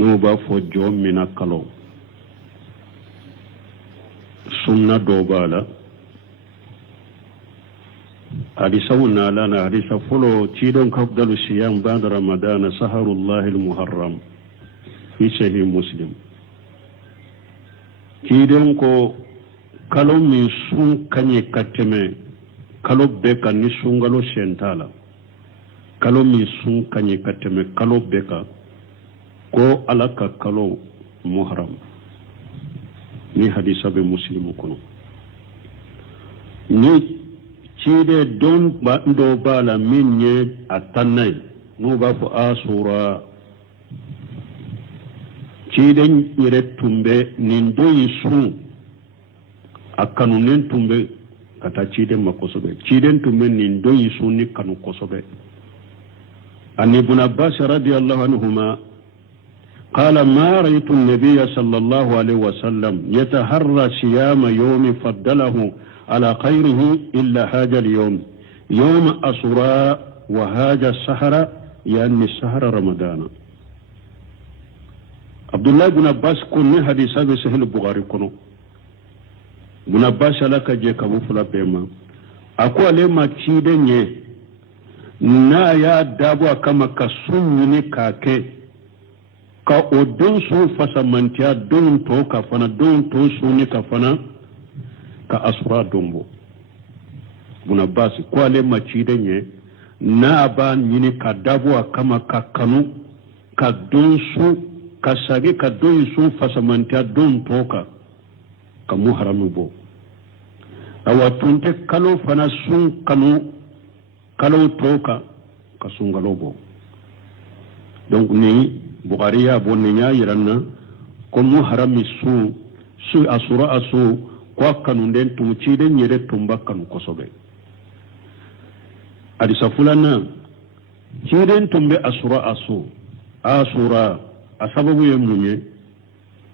نوبا فوجو من الكلو سنة دوبالا حديثنا لنا حديث فلو تيدون كفضل الصيام بعد رمضان سهر الله المحرم في صحيح مسلم تيدون كو كلو من سن كني كتمه كلو بكا نسونغلو سنتالا كلو من سن كني كتمه كلو بكا كو alaka kalo muharram ni hadisa be muslimu kono ni cide don ba ndo bala minye atannay no ba fu asura cide nyire tumbe nin doyi sun akanu nen tumbe kata cide makosobe cide tumbe nin doyi sun ni kanu kosobe an ibn abbas radiyallahu anhuma قال ما رأيت النبي صلى الله عليه وسلم يتحرى صيام يوم فضله على خيره إلا هذا اليوم يوم أسراء وهذا السهر يعني السهر رمضان عبد الله بن عباس كن حديث هذا سهل البخاري كنو بن عباس لك جيك أبو فلا بيما أقول لما تشيدني نا يا دابوا كما كسوني كاكي ka o don su fasamantiya don to ka fana don to su ne ka fana ka asura dombo buna basi ko ale maci da nye na ba nyini ka dabuwa kama ka kanu ka don su ka sage ka don su fasamantiya don to ka muharamu bo awa tunte kalo fana sun kanu kalo to ka sun galo bo donc ni Bukhari ya bonne nya yiranna ko muharami su asura asu ko kanu den tumci den yere tumba kanu kosobe hadisa fulana ciden tumbe asura asababu yemunye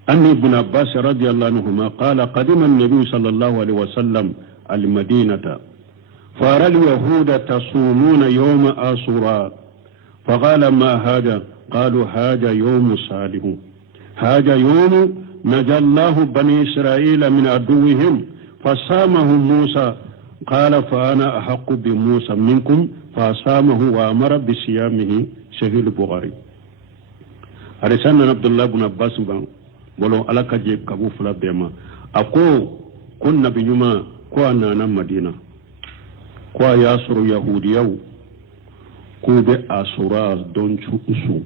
anni ibn abbas radiyallahu anhuma qala qadima an-nabi sallallahu alaihi wasallam al-madinata fara al-yahuda tasumuna yawma asura فقال ما هذا قالوا هذا يوم صالح هذا يوم نجى الله بني إسرائيل من عدوهم فصامه موسى قال فأنا أحق بموسى منكم فصامه وأمر بصيامه صحيح البخاري أرسلنا عبد الله بن عباس بولو على كجيب كابو فلا بيما أكو كنا بنيما كوانا مدينة كوا ياسر يهوديو كوبي أسورا دونشو إسو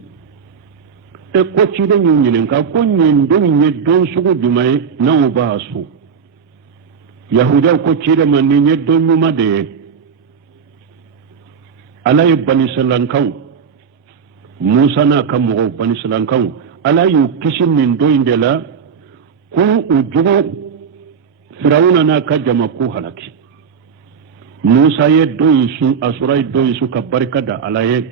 ko ci da yin yin ka ko yin don yin don su go dumai na ba su yahuda ko ci da man ne don mu ma de alay bani salan kan musa na kan mu bani salan kan alayu kishin min do indela ko ujugo firawuna na ka jama ko halaki musa ye do su asura do su ka barka da alaye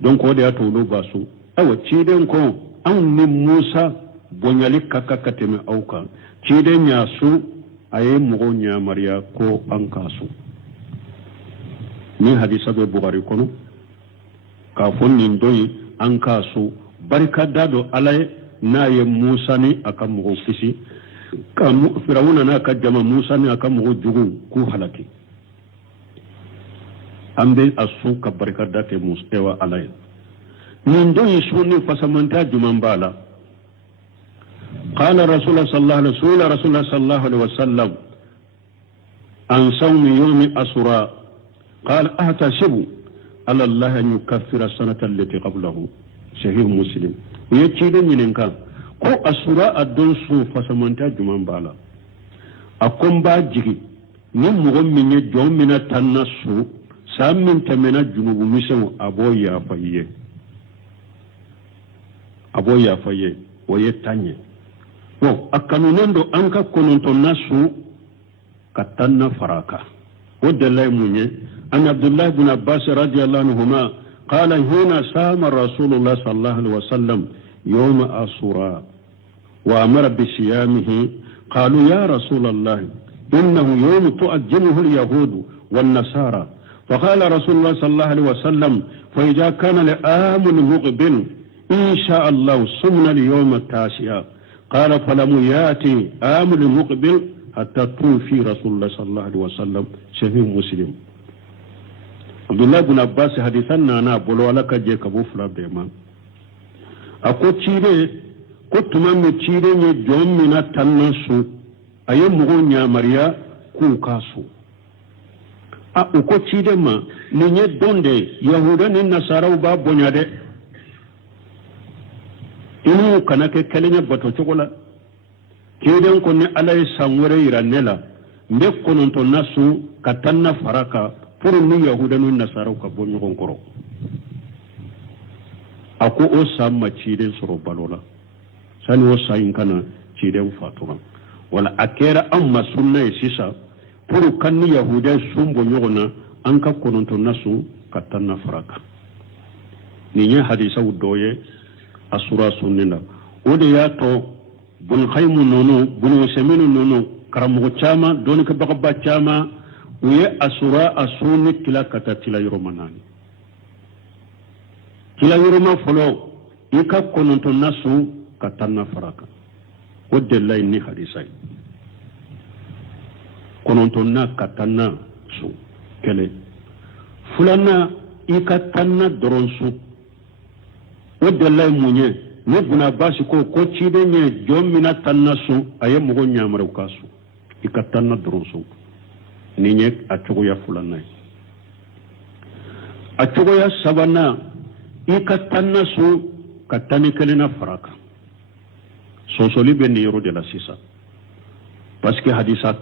don ko da ya tolo ba su awa ciden ko an ni musa bonyali kaka kateme auka ciden ya su aye mugo nya mariya ko an kasu ni hadisa be bukhari kono ka fonni ndoyi an kasu barka dado alay na ye musa ni aka mugo kisi ka firawuna na ka jama musa ni aka mugo jugu ku halaki ambe asu ka barka date musa ewa alay من دون سوني فسمنتا جمانبالا قال رسول الله صلى الله عليه وسلم عن صوم يوم أسراء قال أحتسب على الله أن يكفر السنة التي قبله صحيح مسلم ويتشيدن ينكا ko أسراء الدون سو فسمنتا جمانبالا أقوم باجي نمغم من يجوم من التنسو سامن تمنى جنوب مسو أبو يا فيه abo ya faye waye tanye wo akanunendo anka kononto nasu katanna faraka ودلائي مني أن عبد الله بن عباس رضي الله عنهما قال هنا سام رسول الله صلى الله عليه وسلم يوم عاشوراء وأمر بصيامه قالوا يا رسول الله إنه يوم تؤجله اليهود والنصارى فقال رسول الله صلى الله عليه وسلم فإذا كان العام المقبل إن شاء الله صمنا اليوم التاسع قال فلم يأتي آمل مقبل حتى توفي رسول الله صلى الله عليه وسلم صحيح مسلم. عبد الله بن عباس حديثنا أنا بلو لك جيك بوفلا بما أكو تشيري كنت من تشيري جون من التنسو أي مغنيا مريا كوكاسو أكو تشيري ما نيني دونده يهودا النصارى وبا بنياده inu kana ke kelenya bato chokola keden ko ne alay sangore iranela mbe kononto nasu katanna faraka pour ni yahudanu nasara ka bonyo konkoro ako o samma ciden soro balola sani o sayin kana ciden fatura wala akera amma sunna sisa pour kan ni yahuda sumbo nyogona an ka kononto nasu katanna faraka ni nya hadisa udoye asura sunnina ode ya to bun khaymu nono bun semenu nono karamu chama don ka bagaba chama uye asura asuni kila kata tila yoromanani kila yoroma folo ika kononto nasu katanna faraka ode lay ni hadisai kononto na katanna su kele fulana ika tanna doronsu wadda lay munye ne buna basi ko cide nye jommina tanna su aye mugo nyamare kasu ikatanna dronso ni nye atogo ya fulana atogo ya sabana ikatanna su katani kelena faraka sosoli be ni yoro de la sisa parce que hadisa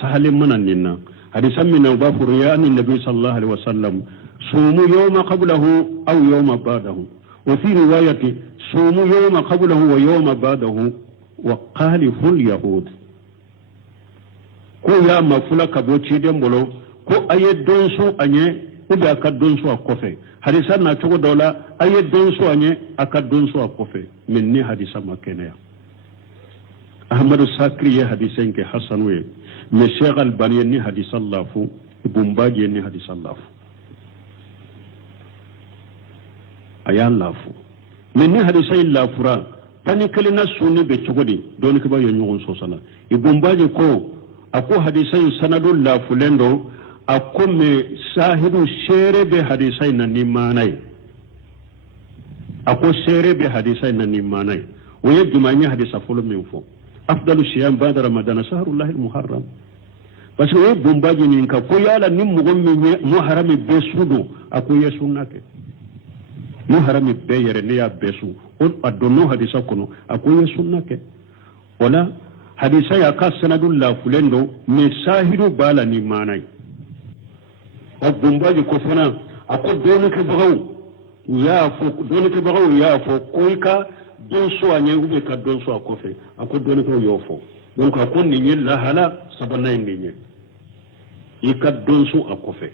sahale mananina hadisa min ba furiya ni nabi sallallahu alaihi wasallam sumu yawma qablahu aw yawma ba'dahu وفي رواية صوموا يوم قبله ويوم بعده وقالف اليهود كو يا مفلا كبوتشي دمبلو كو أي دونسو أني وبي أكاد دونسو أكوفي حديثا ناتشو دولا أي دونسو أني أكاد دونسو أكوفي مني حديثا مكينيا أحمد الساكري حديثين كي حسن وي مشيغ البانيني حديث الله فو بومباجي ني حديث الله فو ayan lafu menni hadisai lafura tani kalina sunni be chogodi don ke ba yo nyon so sala ibumbaje ko ako hadisai sanadul lafulendo ako me sahidu shere be hadisai na ni manai ako shere be hadisai na ni manai waye jumanya hadisa fulu minfo afdalu siyam ba'da ramadan shahrullah almuharram parce que bumbaje ni ka ko yala nim mugommi muharrami be sudu ako yesunake mu harami be yere ne ya besu on adonno hadisa kono akoye sunna ke wala hadisa ya ka sanadul la fulendo me sahiru bala ni manai o bombaji ko fana ako doni ke bagaw ya fo koika don so anye ube ka don so akofe ako doni ko yo fo donc akon ni nyel la hala sabana ni nyel ika don so akofe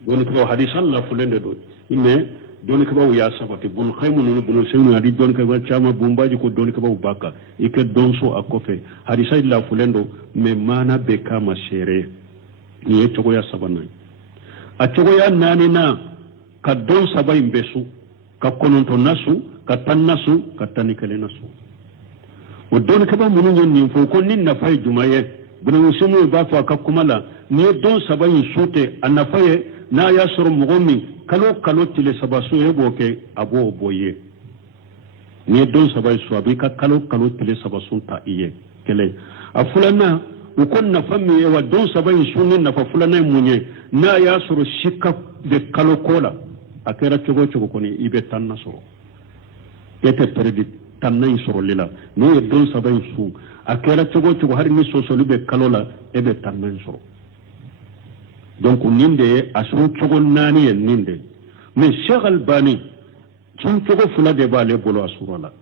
doni ko hadisa la fulendo do ime doni ka bawu ya sabati bun khaymu no bun sewnu adi don ka ba chama bumbaji ko doni ka bawu baka ike donso akofe hadisa illa fulendo me mana be kama shere ni to ko ya sabana a to ya nani na ka don sabai mbesu ka kononto nasu ka tannasu ka tanikale nasu o doni ka ba munun ni fo ko nin na fay jumaye bun sewnu ba fa ka kumala ni don sabai sute anafaye na ya suru mugomi kalo tile sabasu yeboke abo boye ni don sabay so abika kalo tile sabasu ta iye kele afulana ukon na fami wa don sabay sunin na fulana munye na ya suru shika de kalo kola akera chogo koni ibe tanna so ete peredi tanna isoro lila no don sabay su akera chogo har ni so libe kalola ebe tanna isoro donc ninde asu chogo nani en ninde mais Cheikh Albani sun chogo fula de bale bolo asurala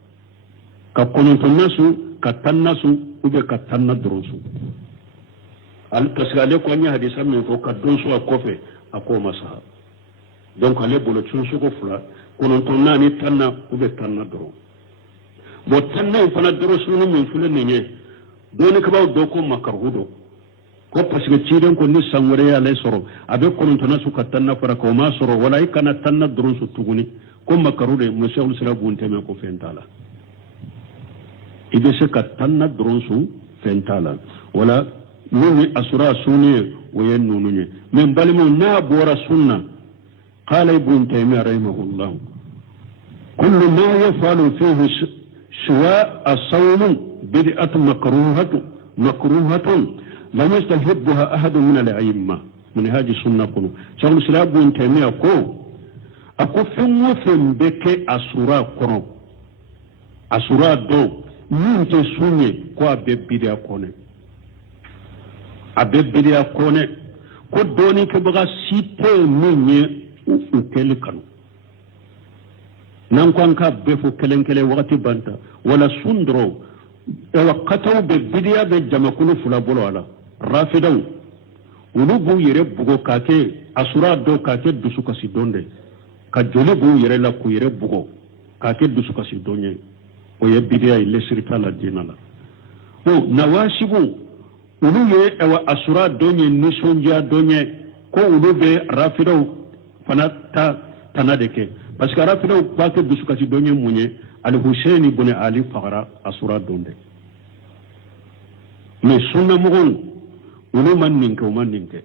ka kononto nasu ka tannasu ube ka tanna dronsu al tasgale ko nya hadisa min ko ka donsu akofe akoma saha donc ale bolo sun chogo fula kononto nani tanna ube tanna dron bo tanna fana dronsu no min fula nenye doni ka baw doko makarhudo ko parce que ciiden ko ni sangore ya lay soro abe kononto nasu ka tanna fara ko ma soro wala ikana tanna dronsu tuguni ko makarude mushawul sira bunte me ko fentala ibe se ka tanna dronsu fentala wala nuni asura sunni wayen nununye men balimo na bora sunna qala ibn taymiyyah rahimahullah kullu ma yafalu fihi سواء الصوم بدعة مكروهة لم يستحبها أحد من الأئمة من هذه السنة كله شيخ الإسلام ابن تيمية أكو فين بك أسورا كرو أسورا دو من تسوني كو أبي بدعة كونه أبي بدعة كونه كو دوني كبغا سيتي مني وكيلي كانو nan kwan ka be fo kelen wakati banta wala sundro ewa kataw be bidiya be jamakulu fula bolo ala rafidaw ulu bu yere bugo kake asura do kake dusu kasi donde ka joli bu yere la ku yere bugo kake dusu kasi donye o ye bidiya ile sirita la dinala o nawashibu ulu ye ewa asura donye nisonja donye ko ulu be rafidaw fana tanadeke parce que rafidaw kake dusu kasi donye munye al Hussein ibn Ali fagara asura donde mais sunna mugon ulu man ninke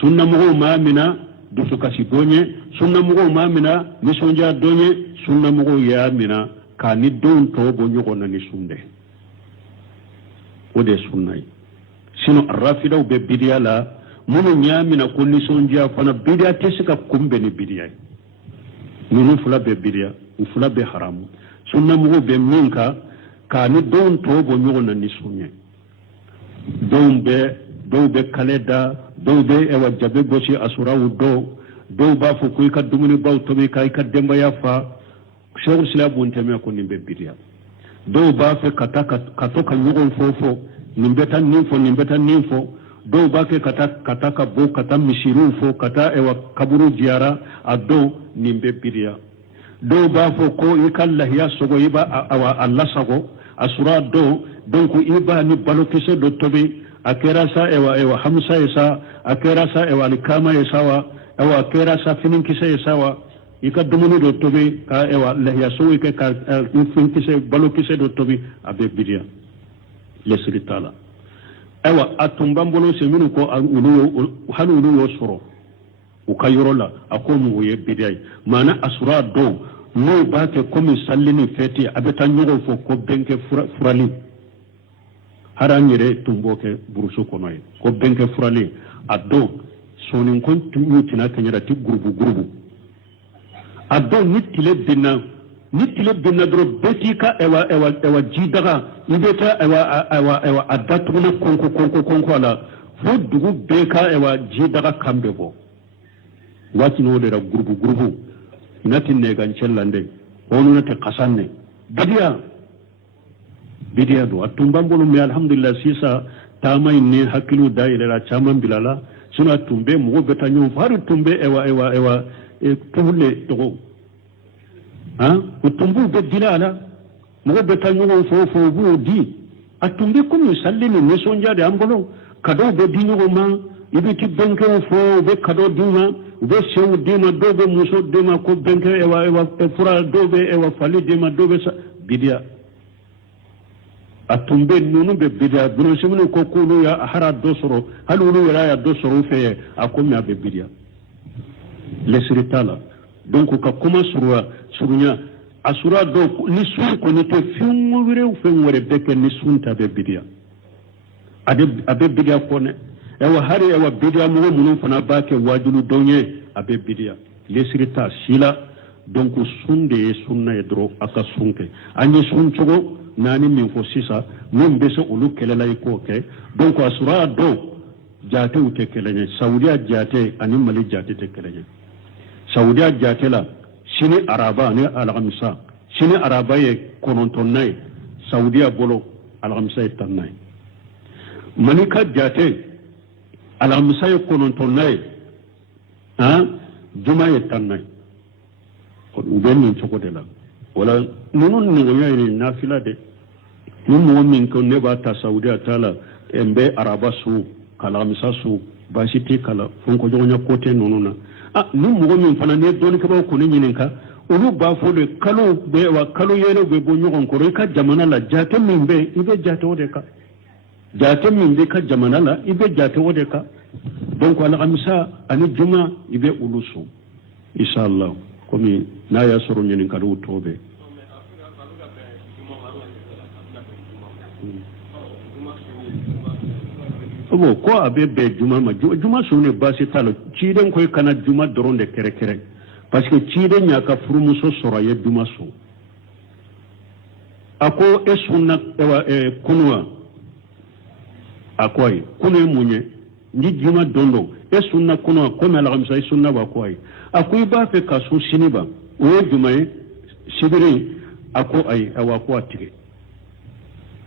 sunna mugo mamina dusu kasi donye sunna mugo mamina nisonja donye sunna mugo ya mina kani don to bo nyugo na ni sunde ode sunnai sino rafidaw be bidiya la munu nyamina ko nisonja fana bidiya tesika kumbe ni bidiya nunu fula be bidiya fula be haramu sunna mugo be minka kani don to bo nyugo na ni sunye don be kaleda don be ewa jabe gosi asura do ba fu kuy ka dumuni baw to be kay ka demba ya fa shawul islam won teme ko nimbe bidiya do ba fe kata to ka nyugo fofo nimbe tan ninfo do ba ke kata ka bo kata mishiru fo kata ewa kaburu jiara ado nimbe bidiya do ba fo ko ikalla hiya sogo iba awa Allah sago asura do donc iba ni balokise do tobi akera sa ewa hamsa esa akera sa ewa likama esawa ewa akera sa fininkise esawa ika dumuni do tobi ka ewa lahiya so ike ka fininkise balokise do tobi abe bidia lesri tala ewa atumbambolo se minu ko halu yo soro ukayorola akomu ye bidia mana asura do no ba ke komi sallini feti abeta nyogo fo ko benke furali haranyere tumboke burusu konoy ko benke furali addo sonin kon tuutina kanyara ti gurubu addo nitile binna dro betika ewa jidaga ibeta ewa adatuna konko ala fo dugu beka ewa jidaga kambe bo wati no dera gurubu nati negan cellande onu nati qasanne bidiya do atumbambolo me alhamdulillah sisa tamay ne hakilu daira chaman bilala suna tumbe mo beta nyu faru tumbe ewa tuhle to ha utumbu be dilala mo beta nyu fo bu di atumbe ko mi sallini ne sonja de ambolo kado be dinyo ma ibiti benke fo be kado dima be sew dima dobe muso dima ko benke ewa fura dobe ewa fali dima dobe sa bidia atumbe nunu be bidia buno simunu ko kulu ya hara dosoro halulu ya dosoro fe akomi abe bidia lesritala donc ka kuma surunya asura do ni sun ko ni te fimu wire beke ni sunta be bidia abe bidia ko ne ewa hari ewa bidia mo munun fana bake wajulu donye abe bidia lesrita sila donc sunde sunna edro aka sunke anyi sun chogo nani min fo sisa min bese ulu kelela iko ke donc asura do jate ute kelenye saudiya jate ani mali jate te kelenye saudiya jate la sini araba ni alhamisa sini araba ye konontonnay saudiya bolo alhamisa tannay manika jate alhamisa ye konontonnay juma ye tannay ko ubenni choko de la wala nunun ni ngoyani nafila de nun min ko ne ba ta saudiya tala embe araba su kala misa su basiti kala fon ko jonya kote nununa nun mo min fana ne doni ka ba ko ni nyinka olu b'a fɔ de kalo bɛ wa kalo yɛrɛ bɛ bɔ ɲɔgɔn kɔrɔ i ka jamana la jate min bɛ i bɛ jate o de kan jate min bɛ ka jamana la i bɛ jate o de kan donc alamisa ani juma i bɛ olu so inshallah komi n'a y'a sɔrɔ ɲininkaliw tɔ bɛ bon ko a bɛ bɛn juma ma juma su ne baasi t'a la ciden ko i kana juma dɔrɔn de kɛrɛkɛrɛ parce que ciden y'a ka furumuso sɔrɔ a ye juma so a ko e sunna kunu wa a ko ayi kunu ye mun ye ni juma don don e sunna kunu wa komi alamisa i sunna wa ko ayi a ko i b'a fɛ ka so sini ba o ye juma ye sibiri a ko ayi awa ko a tigɛ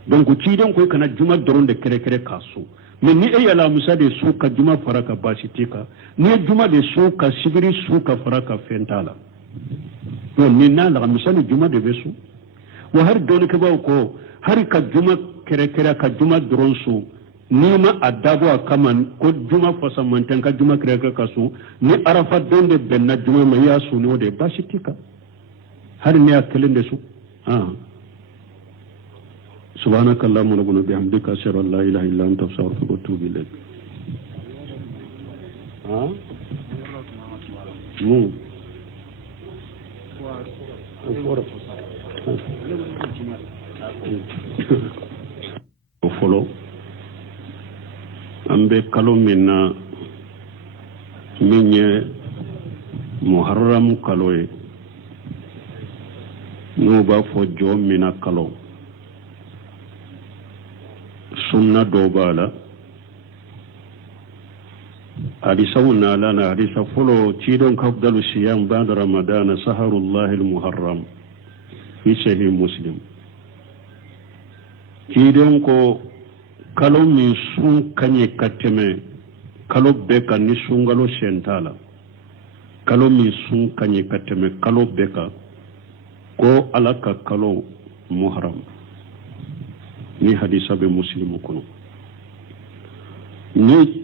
donc ciden ko i kana juma dɔrɔn de kɛrɛkɛrɛ k'a so mais ni e alamisa de su ka juma fara ka baasi t'i kan ni ye juma de su ka sibiri su ka fara ka fɛn t'a la donc ni n'a alamisa ni juma de bɛ su wa hari dɔɔnikɛbaw ko hari ka juma kɛrɛkɛrɛ ka juma dɔrɔn su n'i ma a dabɔ a kama ko juma fasa man tɛ ka juma kɛrɛkɛrɛ ka su ni arafa don de bɛnna juma ma i y'a su ni o de baasi t'i kan hari ne y'a kelen de su سبحانك اللهم ربنا بحمدك أشهد أن لا إله إلا أنت أستغفرك وأتوب إليك. Follow. Ambe kalo minna minye muharram kaloe no ba fo jo mina kalo sunna do bala hadisa wuna lana hadisa folo cidon kafdalu siyam ba'da ramadan saharullah al-muharram fi sahih muslim cidon ko kalo min sun kanye kateme kalo beka ni sungalo shentala kalo min sun kanye kateme kalo beka ko alaka kalo muharram ni hadisa be muslimu kono ni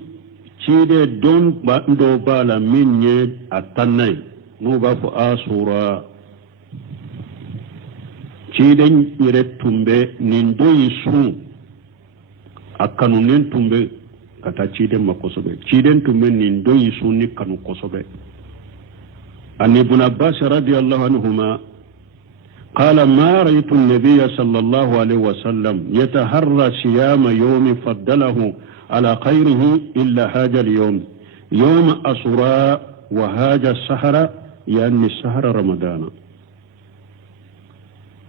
cide don ba ndo bala min nye atannay no ba fo asura cide nyere tumbe ni ndoyi su akanu nen tumbe kata cide makosobe cide tumbe ni ndoyi su ni kanu kosobe an ibn abbas radiyallahu anhuma قال ما رأيت النبي صلى الله عليه وسلم يتحرى صيام يوم فضله على خيره إلا هذا اليوم يوم أسراء وهذا السهر يعني السهر رمضان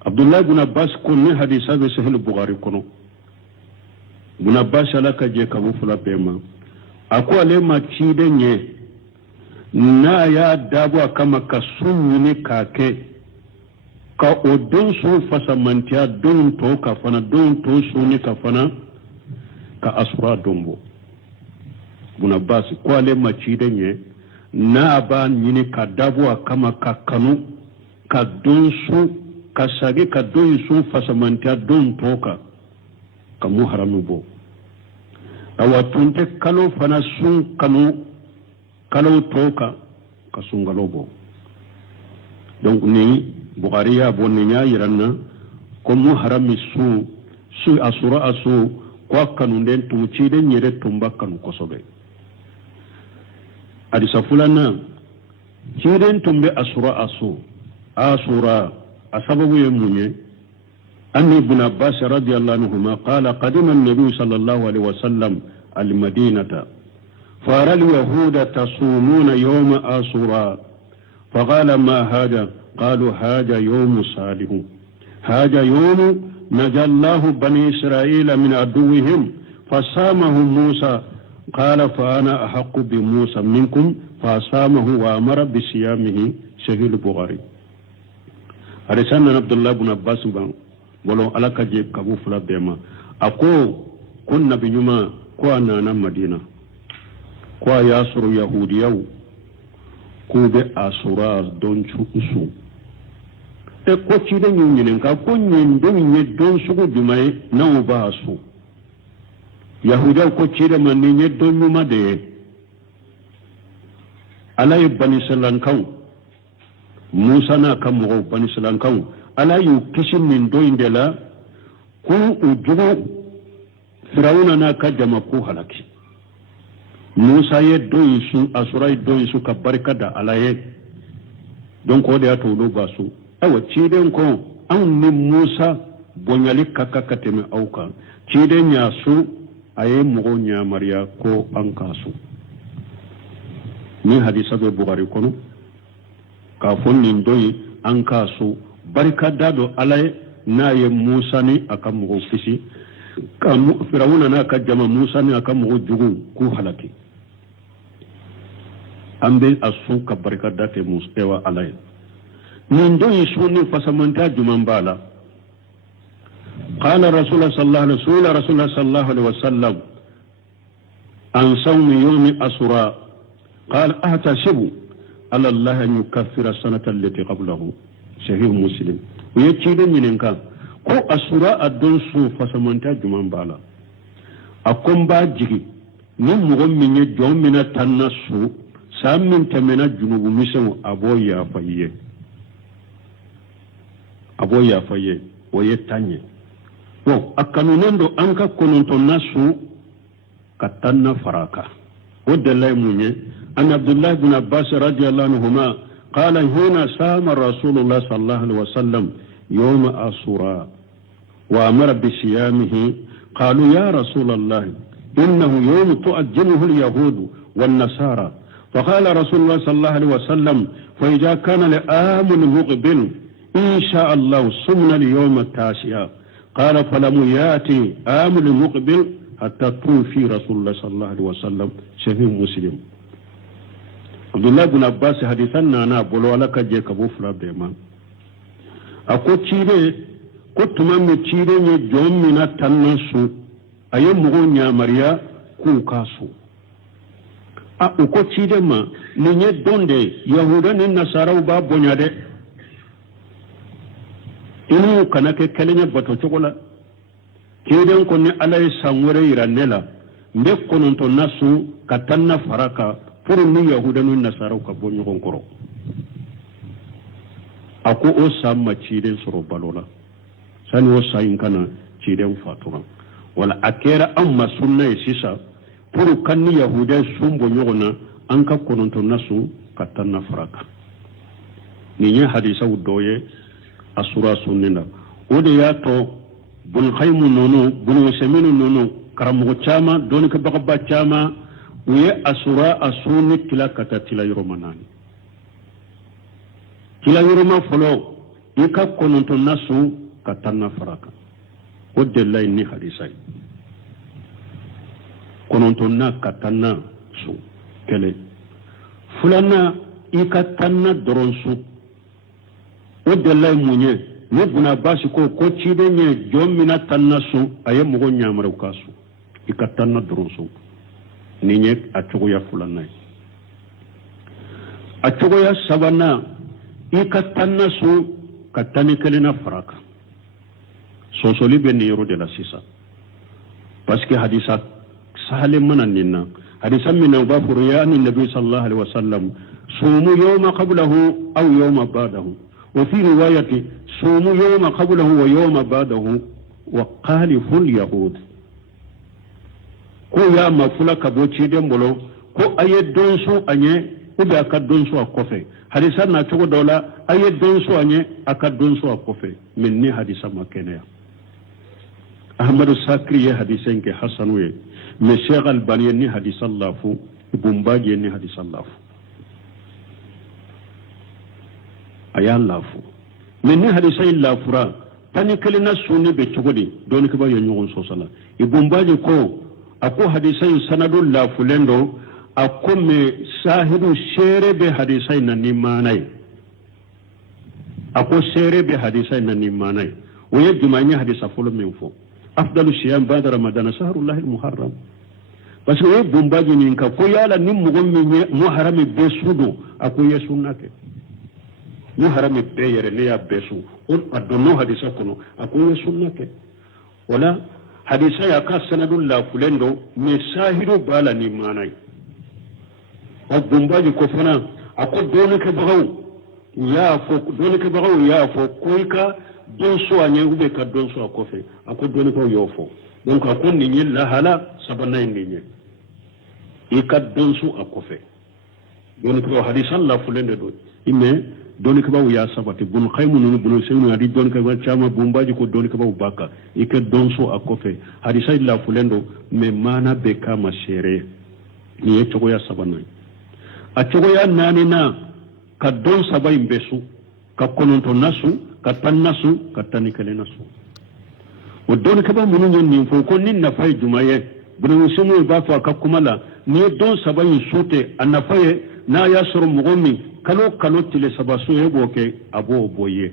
عبد الله بن عباس كن حديث هذا سهل البخاري كنو بن عباس لك جيك أبو فلا بيما أقول لما تشيدني نا يا دابوا كما كسوني كاكي ka o don su fasamantiya don to ka fana don to su ne ka fana ka asura dombo buna basi ko ale maci da nye na ba nyini ka dabo kama ka kanu ka don su ka sage ka don su fasamantiya don to ka muharamu bo awa tunte kalo fana sun kanu kalo to ka sun galo bo donc ni Bukhari ya bonni nya yiranna ko muharami su asura asu ko kanu den tum ci den yere tumba kanu kosobe hadisa fulana ci den tumbe asura asura asababu yemunye anni ibn abbas radiyallahu anhuma qala qadima an-nabi sallallahu alaihi wasallam al-madinata fara al-yahuda tasumuna yawma asura فقال ما هذا قالوا هذا يوم صالح هذا يوم نجى الله بني إسرائيل من عدوهم فصامه موسى قال فأنا أحق بموسى منكم فصامه وأمر بصيامه صحيح البخاري أرسلنا عبد الله بن عباس ولو على كجيب كبو فلا بما أقول كنا بنيما كوانا مدينة كوا ياسر يهوديو kube asura don su e ko ci da yin ka ko yin don ne don su go dumai na ba su yahuda ko ci da man ne don yuma de alai bani sallan kan musa na kan mɔgɔw bani silankanw ala y'u kisi nin dɔ in de la ko u jugu firawuna n'a ka jama ko halaki musa ye dɔ in su a sɔrɔ ye dɔ in su ka barika da ala ye donc o de y'a to olu b'a su ayiwa ciden ko anw ni musa bonyali ka kan ka tɛmɛ aw kan ciden y'a su a ye mɔgɔw ɲamariya ko an k'a su ni hadisa bɛ bukari kɔnɔ k'a fɔ nin dɔ in an k'a su barika da dɔ ala ye n'a ye musa ni a ka mɔgɔw kisi ka firawuna n'a ka jama musa ni a ka mɔgɔw jugu k'u halaki an bɛ a su ka barika da kɛ musa ala ye nin dɔ in su ni fasamanta juman b'a la قال رسول الله صلى الله عليه وسلم عن صوم يوم أسراء قال أحتسب على الله أن يكفر السنة التي قبله صحيح مسلم ويكيد من إنكام ko asura a don su fasamanta juman bala a kun ba jigi ni mɔgɔ min ye jɔn mina tanna su san min tɛmɛna junubu misɛnw a b'o yafa i ye o ye tan ye bon a kanunen don an ka kɔnɔntɔnna su ka tanna fara kan o dela ye mun ye an abdullahi bin abbas radiyallahu anhuma قال هنا صام رسول الله صلى الله عليه وسلم يوم عاشوراء وأمر بصيامه قالوا يا رسول الله إنه يوم تؤجله اليهود والنصارى فقال رسول الله صلى الله عليه وسلم فإذا كان لآم المقبل إن شاء الله صمنا اليوم التاسع قال فلم يأتي آم المقبل حتى توفي رسول الله صلى الله عليه وسلم صحيح مسلم عبد الله بن عباس حديثنا أنا بولو لك جيك أبو فلابيما أكو تشيري ko tuma min ciiden ye jɔn mina tanna su a ye mɔgɔw ɲamariya k'u ka su u ko ciiden ma nin ye don de yahuda ni nasaraw b'a bonya dɛ i n'u kana kɛ kelen ye bato cogo la ciiden ko ni ala ye san wɛrɛ yira ne la n bɛ kɔnɔntɔnna su ka tanna fara kan pour ni yahuda ni nasaraw ka bɔ ɲɔgɔn kɔrɔ a ko o san ma ciiden sɔrɔ balo la sani o sayin kana ciden fatura wala a kɛra an ma sunna ye sisan pour kan ni yahuda sun bɔ ɲɔgɔn na an ka kɔnɔntɔnna su ka tanna fara kan nin ye hadisaw dɔ ye a sura sunni la o de y'a to bunkhaimu ninnu bunusɛminu ninnu karamɔgɔ caman dɔnnikɛbagaba caman u ye a sura a sunni tila ka taa tila yɔrɔma naani tila yɔrɔma fɔlɔ i ka kɔnɔntɔnna su ka tanna fara kan o dela ye ni hadisa ye kɔnɔntɔnna ka tanna su kɛlɛ filanan i ka tanna dɔrɔn su o dela ye mun ye ne buna basi ko ciden ye jɔn mina tanna su a ye mɔgɔ ɲamariw ka su i ka tanna dɔrɔn su nin ye a cogoya filanan ye a cogoya sabanan i ka tanna su ka tanni kelenna fara kan sosoli bɛ nin yɔrɔ de la sisan parce que hadisa sahalen mana nin na hadisa min na u b'a fɔ ya ni nabi sallallahu alaihi wasallam sumu yawma qablahu aw yawma ba'dahu wa fi riwayati sumu yawma qablahu wa yawma ba'dahu wa qalifu al-yahud ko ya mafula ka bɔ ciden bolo ko a ye don so a ɲɛ ou bien a ka don so a kɔfɛ hadisa na cogo dɔ la a ye don so a ɲɛ a ka don so a kɔfɛ mais ni hadisa ma kɛnɛya ahmadu sakri ye hadisa in kɛ hasanu ye mais sheikh albani ye ni hadisa lafu ibn baz ye ni hadisa lafu a y'a lafu mais ni hadisa in lafura tani kelen na sunni bɛ cogo di dɔɔni kaba ye ɲɔgɔn sɔsɔ la ibn baz ko a ko hadisa in sanadu lafulen do a ko mais sahidu seere bɛ hadisa in na ni maana ye a ko seere bɛ hadisa in na ni maana ye o ye jumɛn ye hadisa fɔlɔ min fɔ أفضل الصيام بعد رمضان شهر الله المحرم بس هو بومباجي نينكا كو يالا ني مغم محرم بسودو اكو يسونك محرم بير ليا بسو اون ادونو حديثا كنو اكو يسونك ولا حديثا يا كسند الله فلندو مساهدو بالا ني ماناي او بومباجي كو فنا اكو دونك بغاو ya fo doni ke bagaw ya fo koy ka don so anye ube ka don so akofe ako doni ko yo fo donc akon ni nyel la hala sabana ni nyel e ka don so akofe doni ko hadisan la fulende do ime doni ke baw ya sabati bun khaymun bun seynu adi doni ke ba chama bumbaji ko doni ke baw baka e ka don so akofe hadisan la fulendo me mana be kama shere ni e togo ya sabana a togo ya nani na ka don sabai besu ka kononto nasu ka tan nasu ka tani kale nasu o don ka ba munun nin fo ko nin na fay jumaye bunu sunu ba fa ka kumala ni don sabai sute an na faye na ya suru mugomi kalo tile sabasu e boke abo boye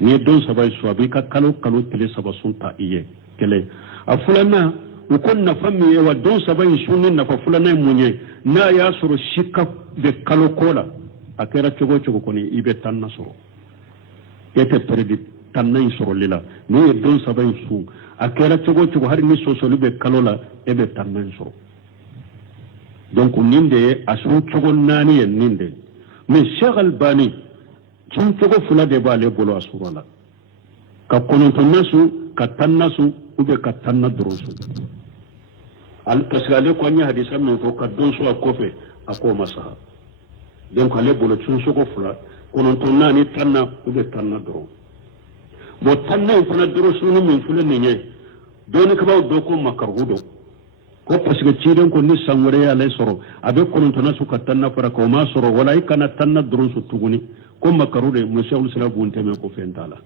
ni don sabai su abi ka kalo tile sabasu ta iye kele afulana ukon na fami wa don sabai sunin na fa fulana munye na ya suru shika de kalo kola akera cogo koni ibe tanna soro ete peredi tanna in soro lila no e don sabai su akera cogo har ni so be kalola ebe tanna in soro donc ninde asu cogo nani en ninde mais Cheikh Albani sun cogo fula de bale bolo asurala ka kono nasu ka tanna su ube ka tanna drosu al kasale ko nya hadisa men ko ka don so akofe ako masaha donc ale bolo tun soko fula kono to nani tanna ube tanna doro bo tanna fana doro sunu min fula nenye doni ka baw do ko makarhudo ko parce que ciiden ko ni sangore ya lay soro abe kono to nasu ka tanna fara ko ma soro wala ikana tanna doro su tuguni ko makarhude mo shawul sala bunte me ko fentala